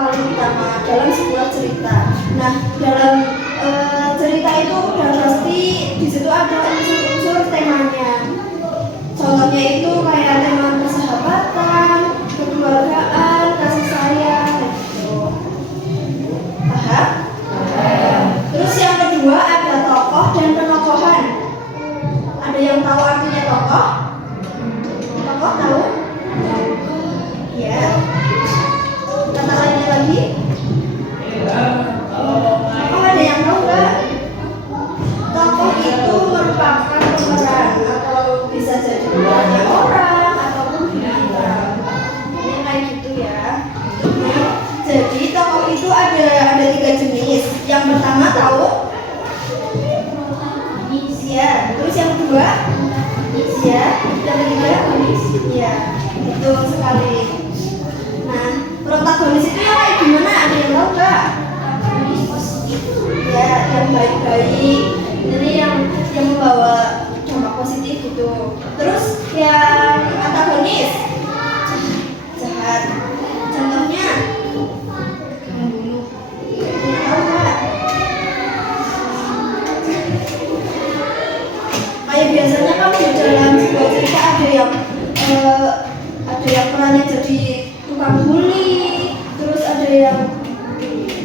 paling utama dalam sebuah cerita. Nah, dalam cerita itu udah pasti di situ ada unsur-unsur temanya. Contohnya itu kayak tema persahabatan, kekeluargaan, kasih sayang, gitu. Paham? Terus yang kedua ada tokoh dan penokohan. Ada yang tahu artinya tokoh? Tokoh tahu? Ya. Kata lainnya lagi? Tokoh ada yang tahu nggak? Tokoh itu merupakan pemeran atau bisa jadi perannya orang ataupun bintang. Ini kayak gitu ya. Nah, jadi tokoh itu ada 3 jenis. Yang pertama tahu? Ya. Terus yang kedua? Ya. Yang ketiga? Ya. Betul sekali. Nah, protagonis itu yang kayak gimana? Ada yang tahu nggak? Ya, yang baik-baik. Jadi yang membawa dampak positif gitu. Terus yang antagonis jahat. Contohnya membunuh. Tahu nggak? Kayak biasanya kan di dalam sebuah cerita ada yang perannya jadi tukang bully, terus ada yang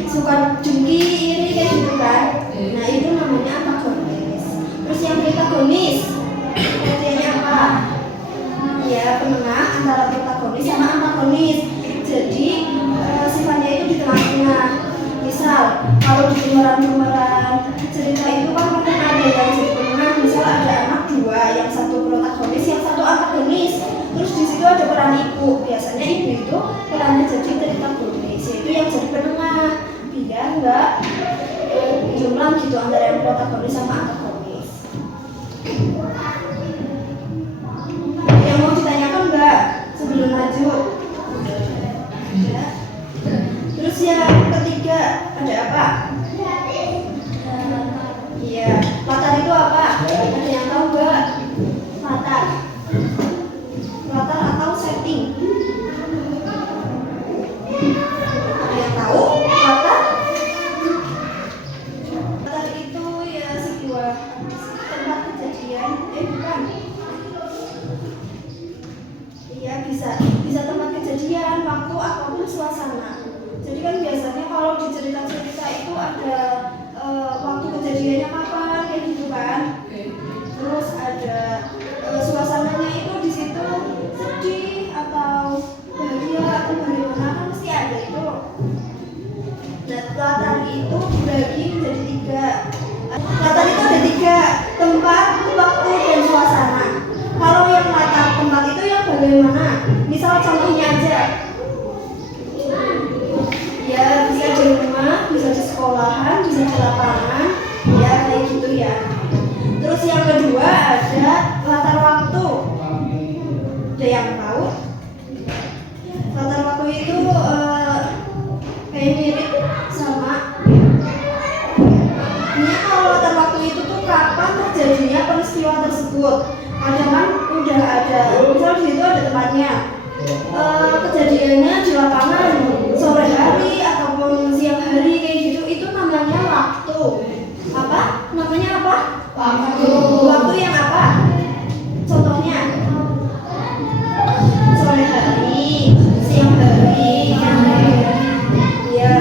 suka jengki, iri kayak gitu kan. Nah, itu namanya antagonis. Terus yang protagonis artinya apa? Ya, penengah antara protagonis sama antagonis. Jadi sifatnya itu di tengah-tengah. Misal kalau di pemeran cerita itu kan mungkin ada yang jadi penengah. Misal ada anak 2, yang satu protagonis, yang satu antagonis. Terus di situ ada peran ibu. Biasanya ibu itu perannya jadi protagonis, yaitu yang jadi penengah. Biar enggak jumlah gitu antara yang protagonis sama antagonis. Yang mau ditanyakan enggak sebelum lanjut? Ya. Terus yang ketiga ada apa? Iya, latar itu apa? Ada yang tahu enggak? Latar atau setting? Ada yang tahu? Latar itu ya sebuah tempat kejadian. Bukan. Iya, bisa tempat kejadian, waktu ataupun suasana. Jadi kan biasanya kalau di cerita-cerita itu ada waktu kejadiannya kapan kayak gitu kan. Terus ada suasananya itu di situ sedih atau bahagia atau bagaimana kan mesti ada itu. Nah, latar itu dibagi menjadi 3. Latar itu ada 3, tempat, waktu, dan suasana. Kalau yang latar tempat itu yang bagaimana? Misal contohnya aja. Ya, bisa di rumah, bisa di sekolahan, bisa di lapangan, ya kayak gitu ya. Terus yang kedua ada latar waktu. Ada yang tahu? Latar waktu itu kayak mirip sama. Ini kalau latar waktu itu tuh kapan terjadinya peristiwa tersebut. Kadang kan udah ada, misal di situ ada tempatnya. Kejadiannya di lapangan sore hari ataupun siang hari kayak gitu, itu namanya waktu. Apa? Namanya apa? Waktu. Waktu yang apa? Contohnya sore hari, siang hari, ya.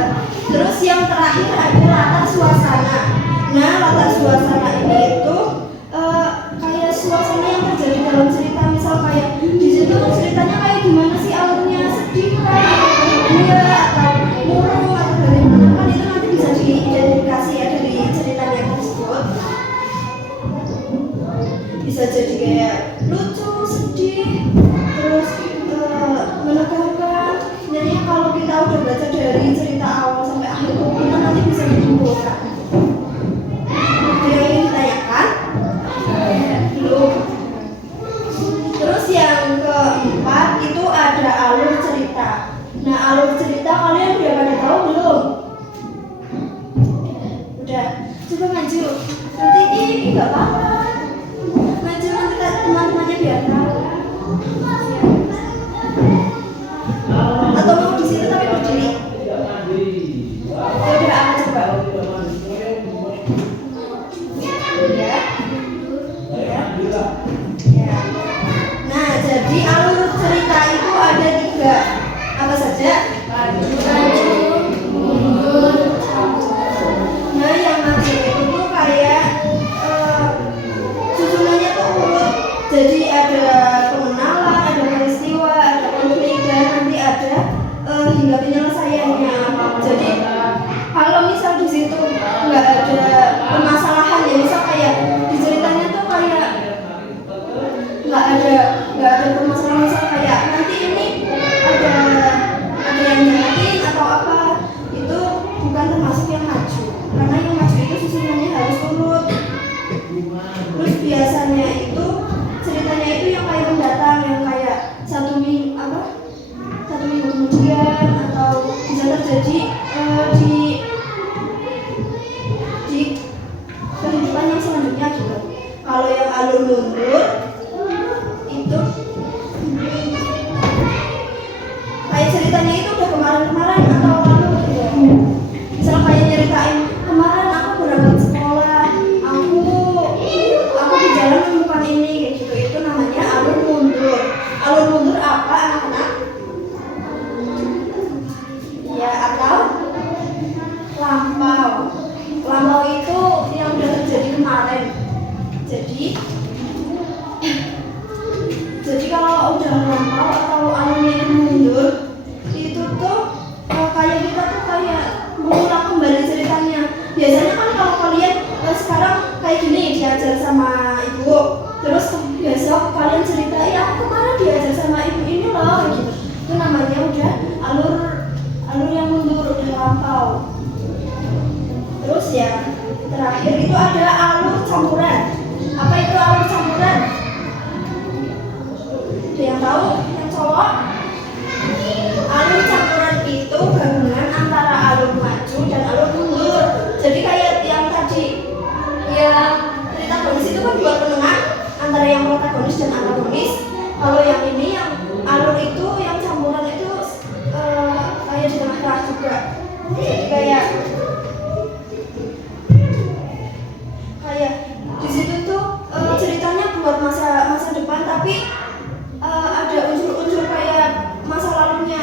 Terus yang terakhir ada latar suasana. Nah, latar suasana ini itu kayak suasana yang terjadi dalam cerita. Misal kayak di situ ceritanya kayak gimana sih alurnya, sedih kan, bahagia atau murung atau bukan termasuk yang maju, karena yang maju itu susunannya harus urut. Terus biasanya itu ceritanya itu yang kayak mendatang, yang kayak satu minggu kemudian, atau bisa terjadi di kehidupan yang selanjutnya gitu. Kalau yang alur mundur itu kayak ceritanya itu udah kemarin-kemarin atau lalu gitu. Misal kayak nyeritain kemarin aku berangkat sekolah, aku di jalan menemukan ini kayak gitu. Itu namanya alur mundur. Alur mundur apa anak-anak? Ya, atau lampau. Lampau itu yang udah terjadi kemarin. Jadi kalau udah lampau atau alurnya itu mundur, itu tuh kayak kita tuh kayak mengulang kembali ceritanya. Biasanya kan kalau kalian sekarang kayak gini diajar sama ibu, terus besok kalian cerita, ya aku kemarin diajar sama ibu ini loh gitu. Itu namanya udah alur yang mundur, udah lampau. Terus ya terakhir itu ada alur campuran. Apa itu alur campuran? Ada yang tahu? Yang cowok? Alur campuran itu gabungan antara alur maju dan alur mundur. Jadi kayak yang tadi, yang protagonis itu kan dua penengah antara yang protagonis dan antagonis. Kalau yang ini yang alur itu yang campuran itu kayak di tengah-tengah juga. Jadi kayak di situ tuh ceritanya buat masa depan, tapi ada unsur-unsur kayak masa lalunya.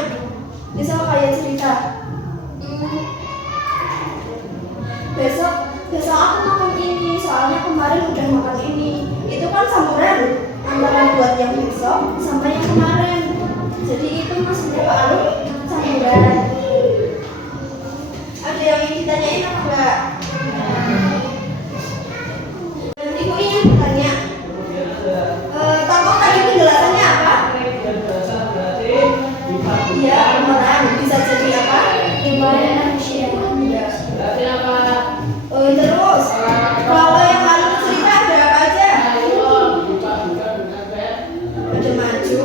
Misal kayak cerita besok aku makan ini, soalnya kemarin udah makan ini. Itu kan campuran antara buat yang besok sama yang kemarin. Jadi itu maksudnya alur campuran. Ada yang ingin ditanyain apa enggak? Ibu ingin bertanya, tokoh tadi penjelasannya apa? Iya, pemeran. Bisa jadi apa? Ibadah manusia. Terus, kalau yang lalu cerita ada apa aja? Ada maju,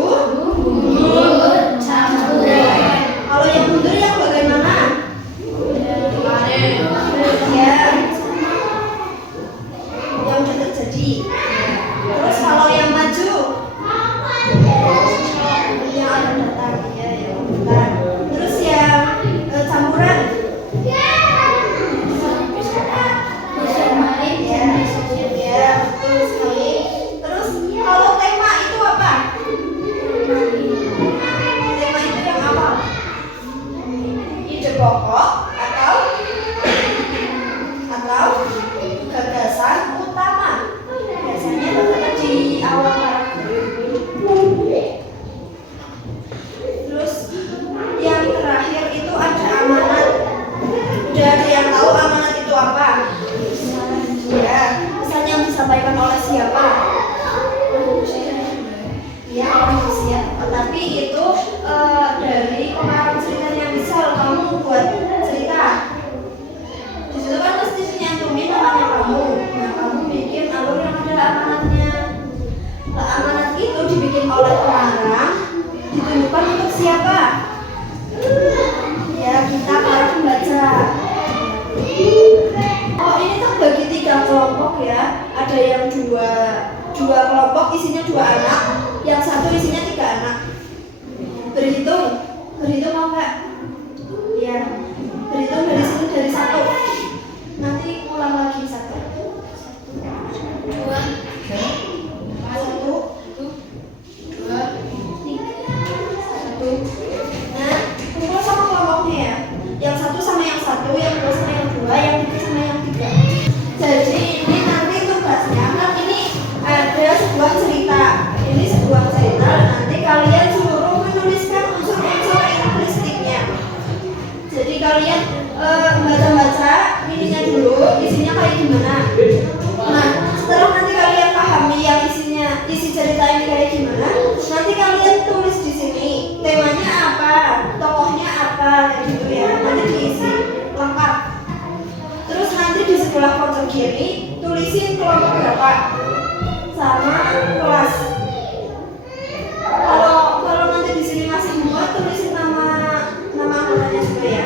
mundur, campuran. Kalau yang mundur yang bagaimana? Ya, yang sudah terjadi. Terus kalau yang maju, yang akan datang, ya, yang datang. Terus yang campuran, ya, betul sekali. Terus kalau tema itu apa? Tema itu yang apa? Ide pokok atau gagasan utama. Biasanya terletak di awal paragraf. Terus yang terakhir itu ada amanat. Udah ada yang tahu amanat itu apa? Ya, pesan yang disampaikan oleh siapa? Ya, manusia. Tapi itu dari pengarang ceritanya. Misal kamu buat cerita, di situ kan mesti nyantumin namanya kamu. Nah, kamu bikin alur yang ada amanatnya. Nah, amanat itu dibikin oleh pengarang, ditunjukkan untuk siapa? Ya, kita para pembaca. Oh, ini terbagi 3 kelompok ya. Ada yang dua kelompok isinya 2 anak, yang satu isinya 3 anak. Berhitung mau nggak? Ya, berhitung dari sini dari 1. Nanti ulang lagi 1, 2, 1, 2, 3, 1. Nah, kumpul sama kelompoknya ya. Yang 1 sama yang 1, yang 2 sama yang 2, yang 3 sama yang 3. Jadi ini nanti tugasnya kan ini ada sebuah cerita. Ini sebuah cerita, nanti kalian suruh menuliskan unsur-unsur lingkuistiknya. Jadi kalian baca-baca ininya dulu, isinya kayak gimana. Nah, setelah nanti kalian pahami yang isi cerita ini kayak gimana, nanti kalian tulis di sini temanya apa, tokohnya apa, kayak gitu ya. Nanti diisi lengkap. sebelah kiri tulisin kelompok berapa sama kelas. Kalau nanti di sini masih muat, tulisin nama anggotanya juga ya.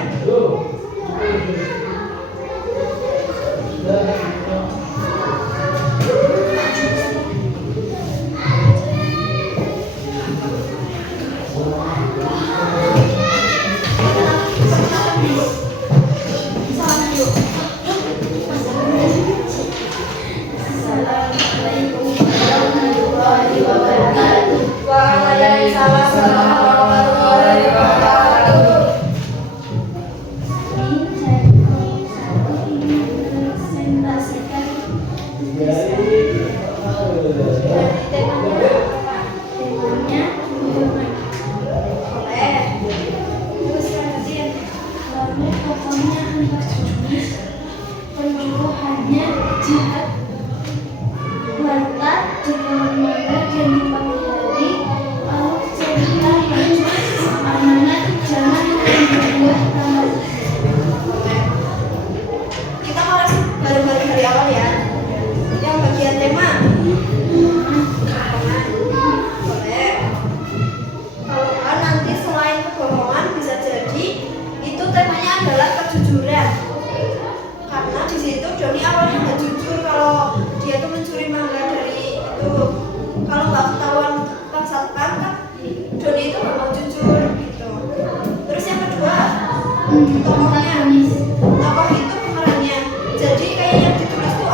Tokoh itu pemerannya. Jadi kayak yang ditulis itu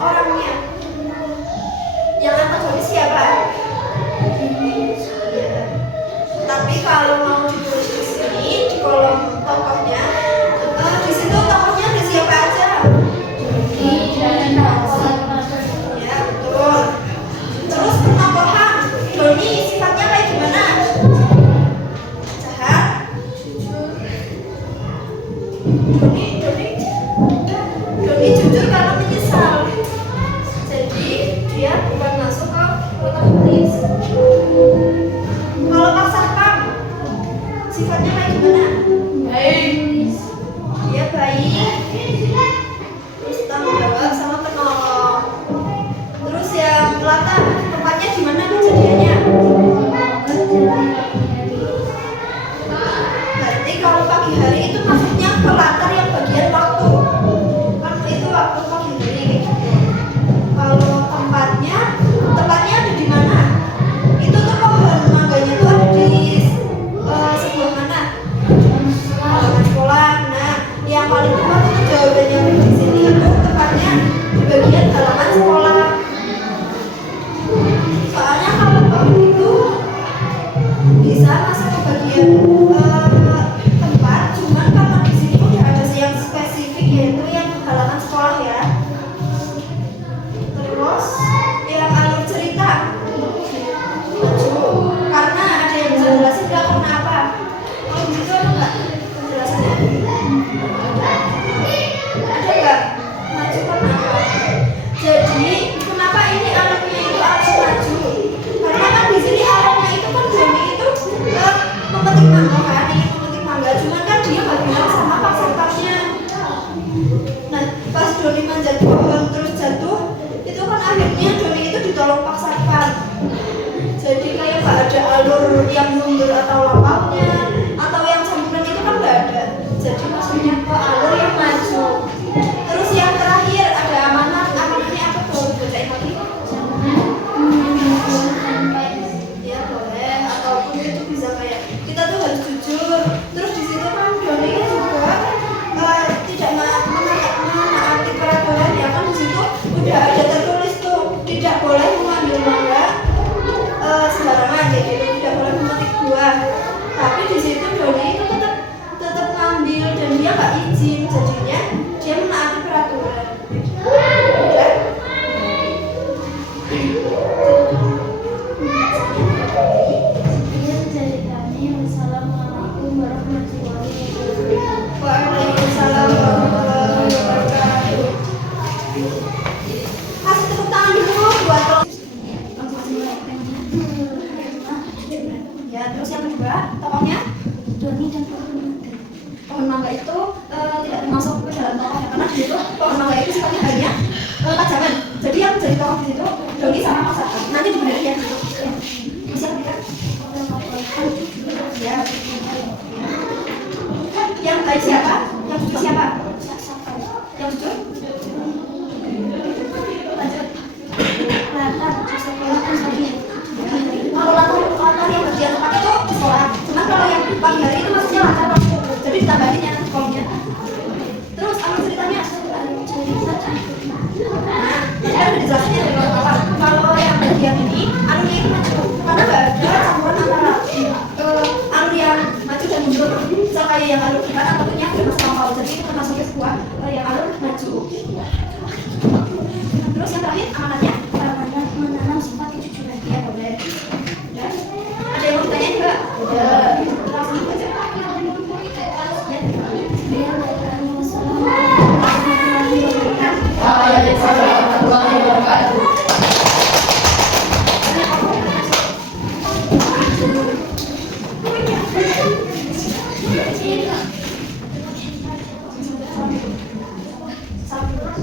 orangnya. Yang antagonis siapa? Tapi kalau mau ditulis di sini di kolom tokohnya, di situ tokohnya ada siapa aja? Ya betul. Terus penokohan Doni sifatnya kayak gimana? Jahat. Doni jujur karena menyesal. Jadi dia bukan masuk ke protagonis. Kalau Pak Satpam sifatnya kayak gimana? Baik. Dia baik. Terus tanggung jawab sama penolong. Terus yang Lata tempatnya di mana kejadiannya? Berarti kalau pagi hari itu maksudnya ke latar yang bagian waktu. Kan itu waktu pagi hari gitu. Kalau tempatnya ada di mana? Itu tuh pohon mangganya tuh ada di sebelah mana? Halaman sekolah. Nah, yang paling tepat itu jawabannya di sini itu tempatnya di bagian halaman sekolah. Soalnya kalau pohon itu bisa masuk ke bagian tempat, cuman karena di sini udah ada yang spesifik yaitu yang halaman sekolah ya. Terus yang alur cerita maju, karena ada yang bisa jelasin nggak karena apa? Kalau begitu ada nggak penjelasannya? Ada nggak? Maju karena apa? Jadi kenapa ini alurnya itu alur maju? Karena kan di sini alurnya itu kan Doni itu memetik mangga kan, ingin memetik mangga, cuman kan dia nggak bilang sama Pak Satpamnya. Nah, pas Doni manjat pohon terus jatuh, itu kan akhirnya Doni itu ditolong Pak Satpam. Jadi kayak nggak ada alur yang mundur atau lampaunya, atau yang campuran itu kan nggak ada. Jadi maksudnya ke alur yang maju. Terus yang terakhir ada amanat. Amanatnya apa tuh? Bacain lagi. Ya boleh, ataupun itu bisa kayak kita tuh harus jujur. Terus di situ kan Doni kan juga tidak menaati peraturan ya kan, di situ udah ada tertulis tuh tidak boleh mengambil mangga sembarangan, jadi tidak boleh memetik buah. Tapi di situ Doni itu tetap ngambil dan dia nggak izin, jadinya dia menaati peraturan. Udah. Assalamualaikum warahmatullahi wabarakatuh. Waalaikumsalam warahmatullahi wabarakatuh. Kasih tepuk tangan dulu buat ya. Terus yang kedua tokohnya Doni dan pohon mangga. Pohon mangga itu tidak termasuk ke dalam tokohnya karena di situ pohon mangga itu sifatnya hanya pajangan. Jadi yang jadi tokoh di situ Doni sama Mas Satpam. Nanti dibenerin ya. Siapa ya? Ya. Yang baik siapa? Yang jujur siapa? Yang jujur? Lanjut. Kalau latar yang bagian pakai tuh di sekolah. Cuman kalau yang pagi hari itu maksudnya latar waktu. Jadi ditambahin ya kolomnya. Terus apa ceritanya? Nah, jadi kan udah dijelasin ya dari awal. Kalau yang bagian ini alurnya itu maju karena nggak ada campuran antara alur yang maju dan mundur. Misal kayak yang alur kita ataupun yang bebas lampau. Jadi itu termasuk sebuah yang alur maju. Terus yang terakhir amanatnya menanam sifat kejujuran. Ya boleh. Ya. Ada yang mau ditanyain nggak? Langsung aja.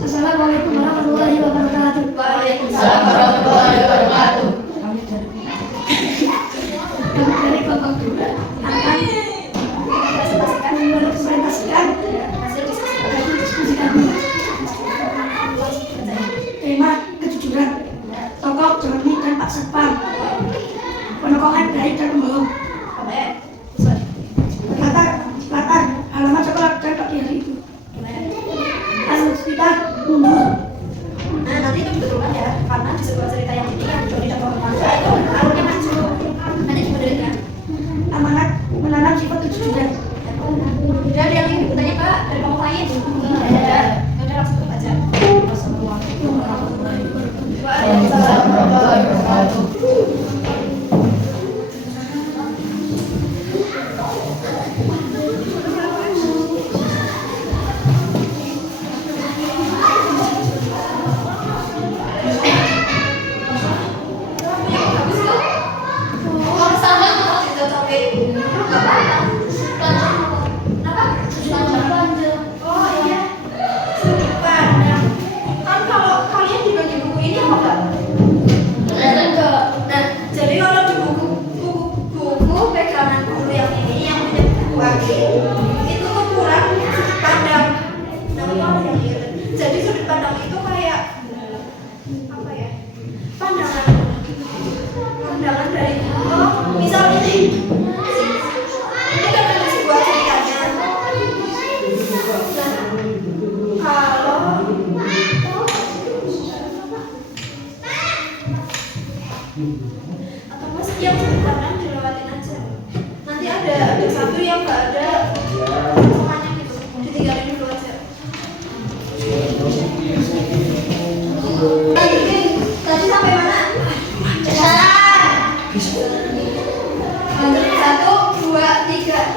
Assalamualaikum warahmatullahi wabarakatuh. Waalaikumsalam warahmatullahi wabarakatuh. Kami dari Kelompok 2 akan mempresentasikan hasil diskusi kami. Tema kejujuran. Tokoh Doni dan Pak Satpam. Penokohan baik dan pembohong. Latar halaman sekolah dan pagi hari itu. Alur cerita mundur. Nah nanti itu dibetulkan ya, karena di sebuah cerita yang ini yang Doni dan Pak Satpam itu alurnya maju. Nanti dibenerin ya. Amanat menanam sifat kejujuran. Dan yang ini bertanya Pak dari kelompok lain. Ya udah langsung tutup aja. Assalamualaikum warahmatullahi wabarakatuh. Waalaikumsalam warahmatullahi wabarakatuh. Itu tuh kurang sudut pandang. Jadi sudut pandang itu kayak apa ya? Pandangan dari misalnya nih, ini kan ada sebuah ceritanya. Kalau atau mas yang sudut pandang dilewatin aja. Nanti ada satu yang nggak ada semuanya gitu, ditinggalin dulu aja. Tadi sampai mana? Lanjut 1, 2, 3.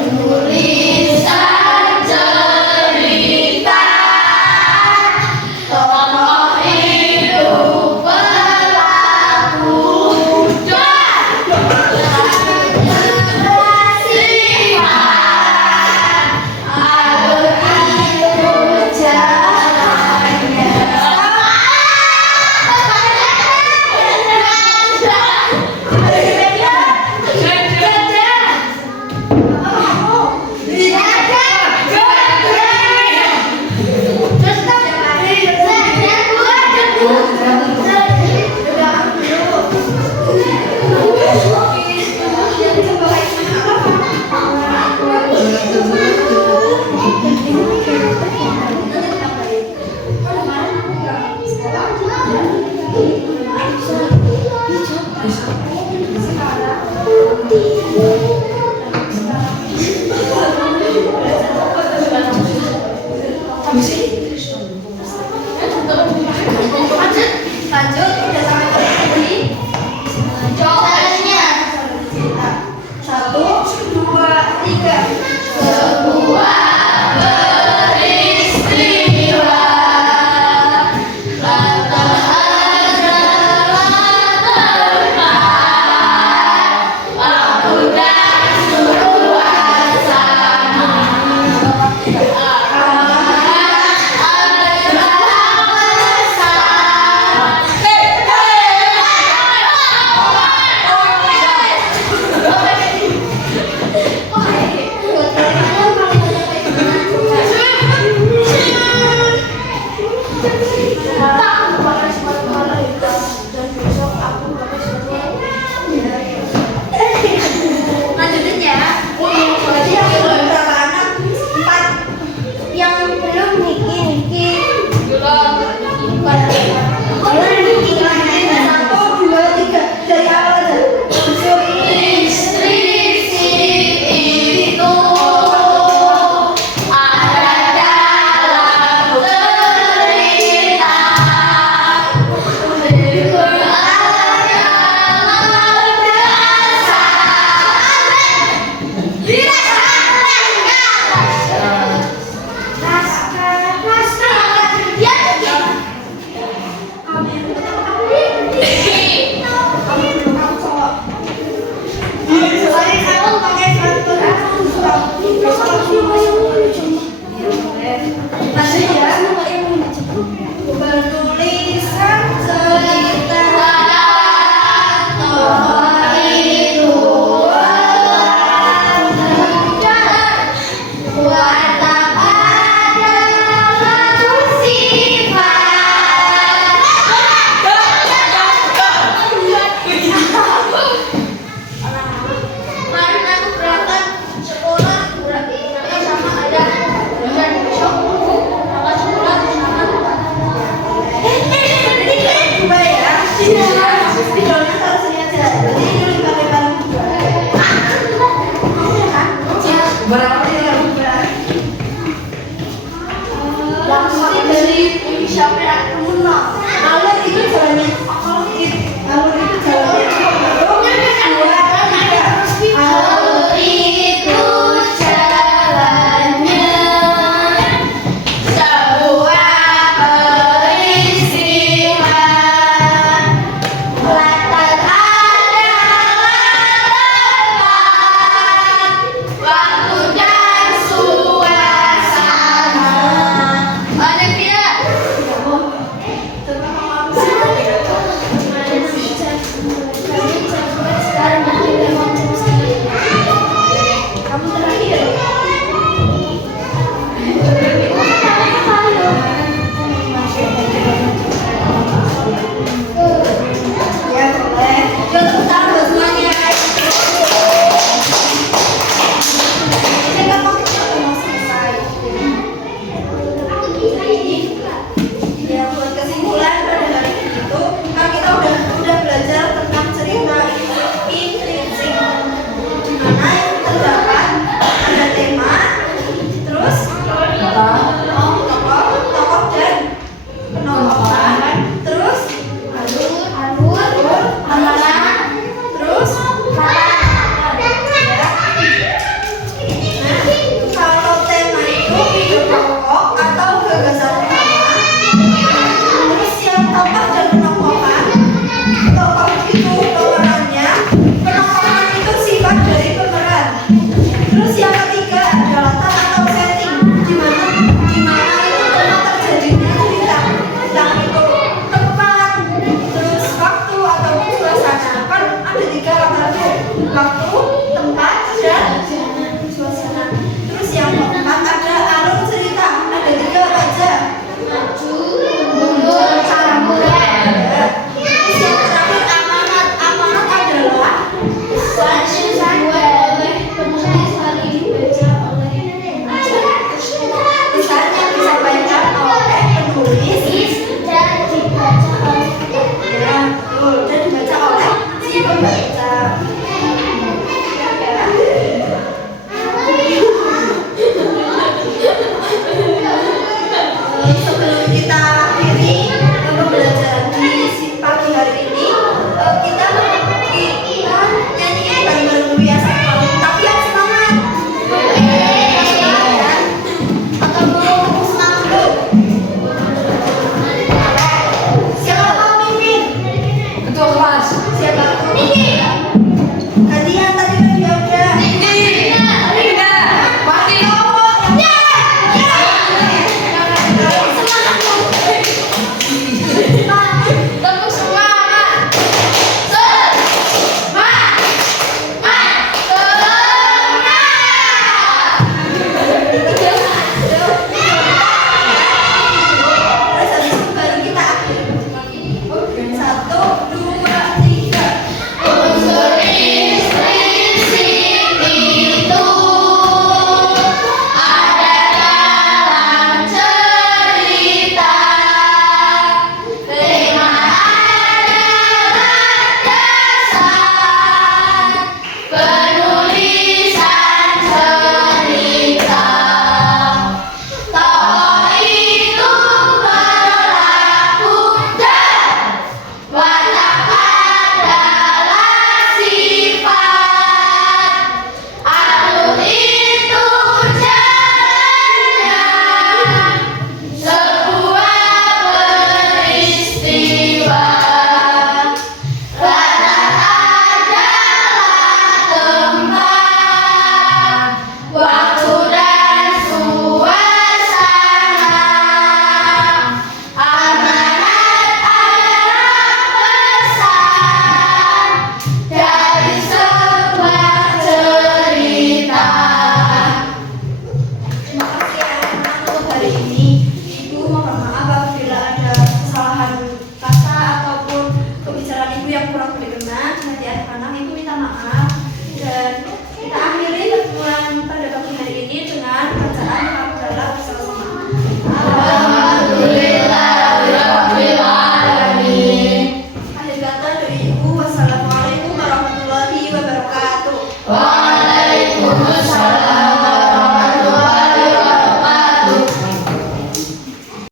Tulisan cerita tokoh hidup pelaku Lanjut, udah sampai tadi. Jawabannya 1, 2, 3. Sebuah peristiwa tak terhadap tempat waktu dan suasana. Satu, dua, tiga. Dari awal aja. Istri itu ada dalam cerita Quran yang Bertulisan cerita tokoh itu watak adalah kemarin aku berangkat sekolah berarti sama ada dan besok berangkat sekolah sama coba ya. Videonya taruh sini aja. Jadi ini dipakai paling dua. Berapa ini yang dua? langsung dari siapa yang menang Alur itu jalannya. Alur itu jalannya. Dua, tiga. Alur. itu jalannya sebuah peristiwa latar adalah tempat waktu dan suasana ada tidak Kamu terakhir. Ya boleh. Yuk tepuk tangan buat semuanya. Ini kan mau selesai.